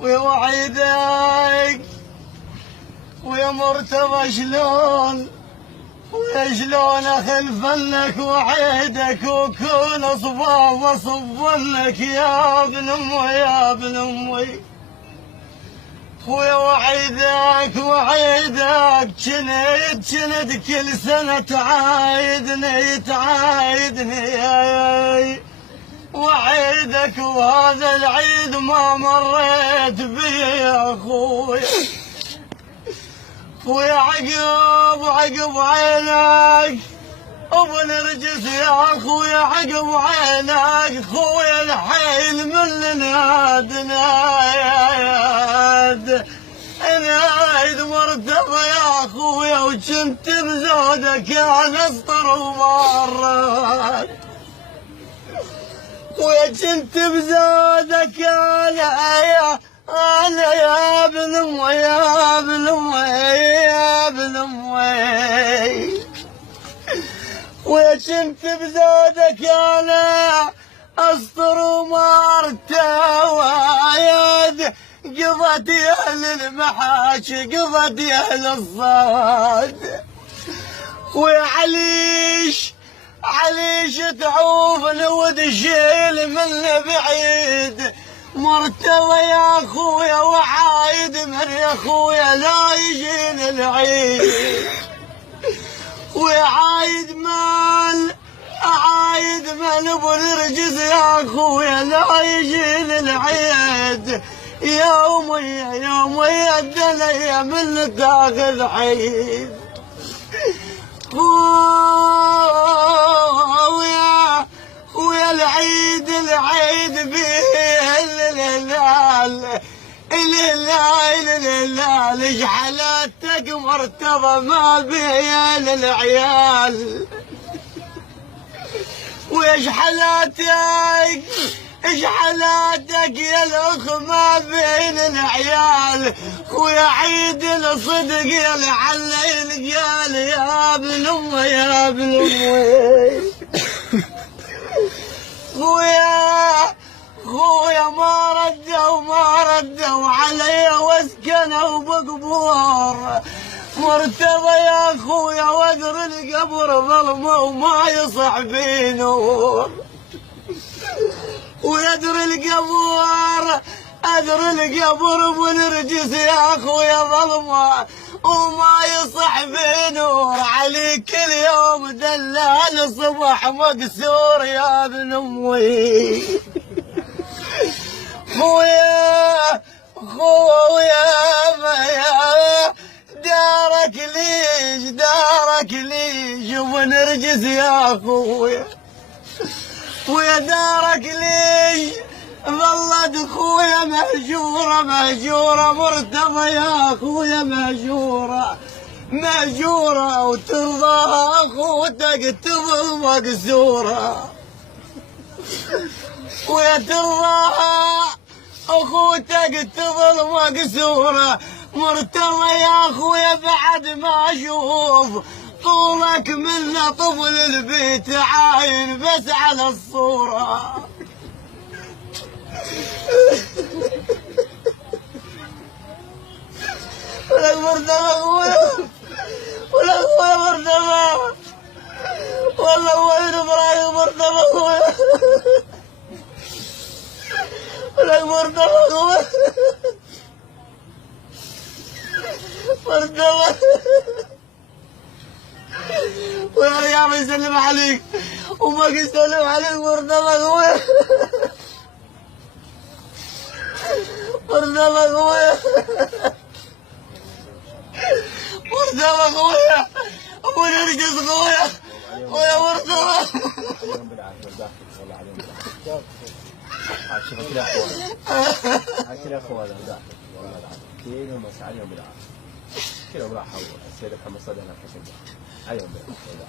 ويا وعيدك ويا مرتضى شلون ويا شلون اخلفنك وعيدك وكون صباب اصبنك يا ابن امي يا ابن امي. ويا وعيدك جند كل سنة تعايدني يا وعيدك وهذا العيد ما مريت بي يا اخوي. ويا عقب عينك ابو نرجس يا اخوي عقب عينك خويا الحيل من ناد مرتضى يا اخويا وجنت بزودك يا نسطر ومرات ويا جنت بزودك انا يا ابن امي يا ابن امي يا ابن امي. ويا جنت بزودك انا اسطر ومرتوى قضت اهل المحاشي قضت اهل الصاد. ويا عليش تعوفني وتشيل من بعيد مرتضى يا اخويا وعايد من يا اخويا لا يجيني العيد. ويا عايد مال ابو نرجس يا اخويا لا يجيني العيد. يومي الدنيا من تاخذ عيد. ويا العيد بيه الهلال اجحلاتك مرتضى ما بيه العيال. وايش حالاتك يا الاخ ما بين العيال. ويا عيد الصدق يا العليل قال يا ابن امي يا ابن امي. خويا ما ردوا علي واسكنوا بقبور مرتضى يا اخويا وادر القبر ظلمه وما يصح بيه نور. ويدر القبر ابو نرجس يا اخويا ظلمه وما يصح بيه نور. عليك اليوم دلال الصبح مكسور يا ابن امي. خويا دارك ليش ابو نرجس يا اخويا. ويا دارك ليش ظلت خويا مهجورة مرتضى يا اخويا مهجورة وترضاها اخوتك تظل مكسورة. ويا ترضاها اخوتك تظل مكسورة مرتضى يا اخويا بعد ما اشوف طولك من طفل البيت عاين بس على الصورة. ولك مرتضى اخويا مرتضى والله وين ابراهيم مرتضى اخويا. ولك مرتضى اخويا مرتضى ويا رياض يسلم عليك وما يسلم عليك مرتضى اخويا. مرتضى اخويا ابو نرجس اخويا ويا مرتضى. شوف كذا اخوان والله كلهم بس عليهم بالعافيه كلهم راحوا السيده محمد صدق هناك عليهم بالعافيه.